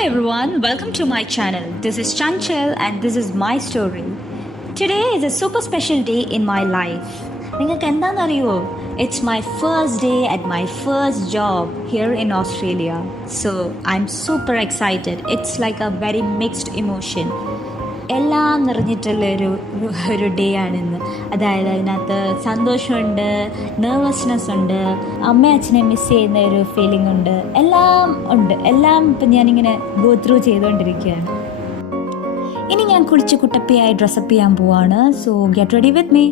Hi everyone, welcome to my channel. This is Chanchal and this is my story. Today is a super special day in my life. നിങ്ങൾക്ക് എന്താണെന്നറിയോ? It's my first day at my first job here in Australia. So I'm super excited. It's like a very mixed emotion. എല്ലാം നിറഞ്ഞിട്ടുള്ള ഒരു day ആണിന്ന്. അതായത് അതിനകത്ത് സന്തോഷമുണ്ട്, nervousness ഉണ്ട്, അമ്മ അച്ഛനെ മിസ് ചെയ്യുന്ന ഒരു ഫീലിംഗ് ഉണ്ട്, എല്ലാം ഉണ്ട്. എല്ലാം ഇപ്പം ഞാനിങ്ങനെ ഗോ ത്രൂ ചെയ്തുകൊണ്ടിരിക്കുകയാണ്. ഇനി ഞാൻ കുളിച്ച് കുട്ടപ്പിയായി ഡ്രസ്സപ്പ് ചെയ്യാൻ പോവാണ്. So get ready with me.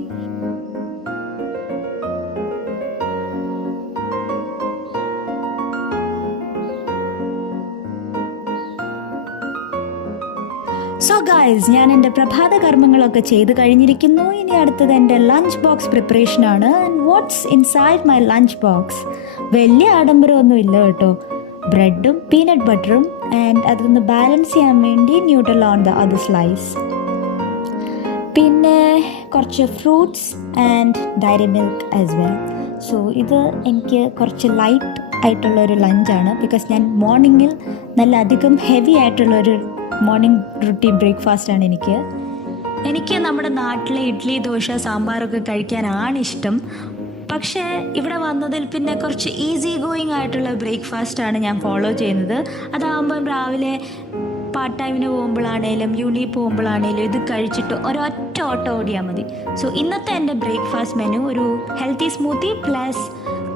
So guys, ഞാൻ എൻ്റെ പ്രഭാത കർമ്മങ്ങളൊക്കെ ചെയ്ത് കഴിഞ്ഞിരിക്കുന്നു. ഇനി അടുത്തത് എൻ്റെ ലഞ്ച് ബോക്സ് പ്രിപ്പറേഷനാണ്. And what's inside my lunch box? വലിയ ആഡംബരമൊന്നും ഇല്ല കേട്ടോ. ബ്രെഡും പീനട്ട് ബട്ടറും ആൻഡ് അതൊന്ന് ബാലൻസ് ചെയ്യാൻ വേണ്ടി neutral on the other slice. പിന്നെ കുറച്ച് fruits and dairy milk as well. So ഇത് എനിക്ക് കുറച്ച് ലൈറ്റ് ആയിട്ടുള്ളൊരു ലഞ്ചാണ്. ബിക്കോസ് ഞാൻ മോർണിംഗിൽ നല്ല അധികം ഹെവി ആയിട്ടുള്ളൊരു മോർണിംഗ് റുട്ടീൻ ബ്രേക്ക്ഫാസ്റ്റാണ് എനിക്ക് നമ്മുടെ നാട്ടിലെ ഇഡ്ഡലി, ദോശ, സാമ്പാറൊക്കെ കഴിക്കാനാണ് ഇഷ്ടം. പക്ഷേ ഇവിടെ വന്നതിൽ പിന്നെ കുറച്ച് ഈസി ഗോയിങ് ആയിട്ടുള്ള ബ്രേക്ക്ഫാസ്റ്റാണ് ഞാൻ ഫോളോ ചെയ്യുന്നത്. അതാകുമ്പം രാവിലെ പാർട്ട് ടൈമിന് പോകുമ്പോഴാണേലും യൂണി പോകുമ്പോഴാണേലും ഇത് കഴിച്ചിട്ട് ഒരൊറ്റ ഓട്ടം ഓടിയാൽ മതി. സോ ഇന്നത്തെ എൻ്റെ ബ്രേക്ക്ഫാസ്റ്റ് മെനു ഒരു healthy smoothie plus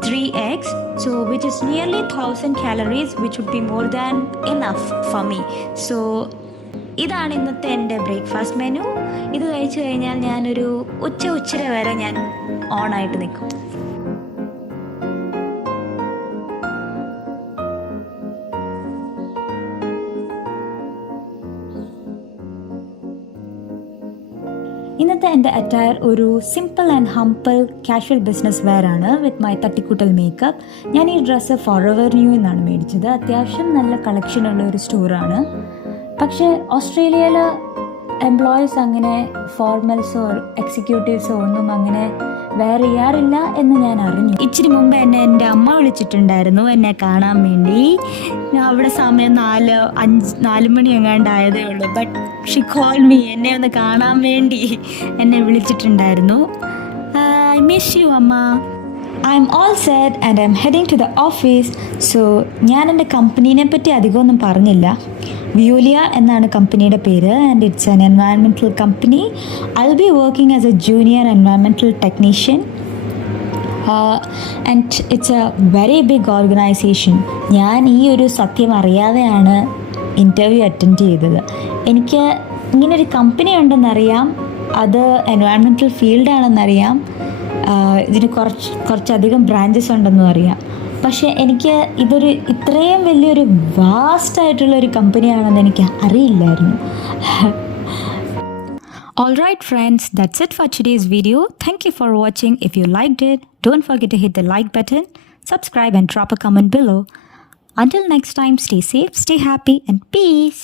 3 eggs, so which is nearly 1000 calories, which would be more than enough for me. So ഇതാണ് ഇന്നത്തെ എൻ്റെ ബ്രേക്ക്ഫാസ്റ്റ് മെനു. ഇത് കഴിച്ചു കഴിഞ്ഞാൽ ഞാനൊരു ഉച്ചര വരെ ഞാൻ ഓണായിട്ട് നിൽക്കും. ഇന്നത്തെ എൻ്റെ അറ്റയർ ഒരു simple and humble casual business wear ആണ് വിത്ത് മൈ തട്ടിക്കൂട്ടൽ മേക്കപ്പ്. ഞാൻ ഈ ഡ്രസ്സ് ഫോറെവർ ന്യൂ എന്നാണ് മേടിച്ചത്. അത്യാവശ്യം നല്ല കളക്ഷനുള്ള ഒരു സ്റ്റോറാണ്. പക്ഷേ ഓസ്ട്രേലിയയിൽ എംപ്ലോയീസ് അങ്ങനെ ഫോർമൽസോ എക്സിക്യൂട്ടീവ്സോ ഒന്നും അങ്ങനെ വെയർ ചെയ്യാറില്ല എന്ന് ഞാൻ അറിഞ്ഞു. ഇച്ചിരി മുമ്പ് എന്നെ എൻ്റെ അമ്മ വിളിച്ചിട്ടുണ്ടായിരുന്നു എന്നെ കാണാൻ വേണ്ടി. അവിടെ സമയം 4 മണി എങ്ങാണ്ടായതേ ഉള്ളൂ. ബട്ട് ഷി കോൾ മീ, എന്നെ ഒന്ന് കാണാൻ വേണ്ടി എന്നെ വിളിച്ചിട്ടുണ്ടായിരുന്നു. ഐ മിസ് യു അമ്മ. I am all set and I am heading to the office. So ഞാൻ എൻ്റെ കമ്പനീനെ പറ്റി അധികമൊന്നും പറഞ്ഞില്ല. വിയോലിയ എന്നാണ് കമ്പനിയുടെ പേര് and it's an environmental company. I will be working as a junior environmental technician and it's a very big organisation. ഞാൻ ഈ ഒരു സത്യം അറിയാതെയാണ് ഇൻ്റർവ്യൂ അറ്റൻഡ് ചെയ്തത്. എനിക്ക് ഇങ്ങനൊരു കമ്പനി ഉണ്ടെന്നറിയാം, അത് എൻവയൺമെൻറ്റൽ ഫീൽഡാണെന്നറിയാം, ഇതിന് കുറച്ചധികം ബ്രാഞ്ചസ് ഉണ്ടെന്നും അറിയാം. പക്ഷേ എനിക്ക് ഇത്രയും വലിയൊരു വാസ്റ്റായിട്ടുള്ളൊരു കമ്പനിയാണെന്ന് എനിക്ക് അറിയില്ലായിരുന്നു. Alright friends, that's it for today's video. Thank you for watching. If you liked it, don't forget to hit the like button, subscribe and drop a comment below. Until next time, stay safe, stay happy and peace.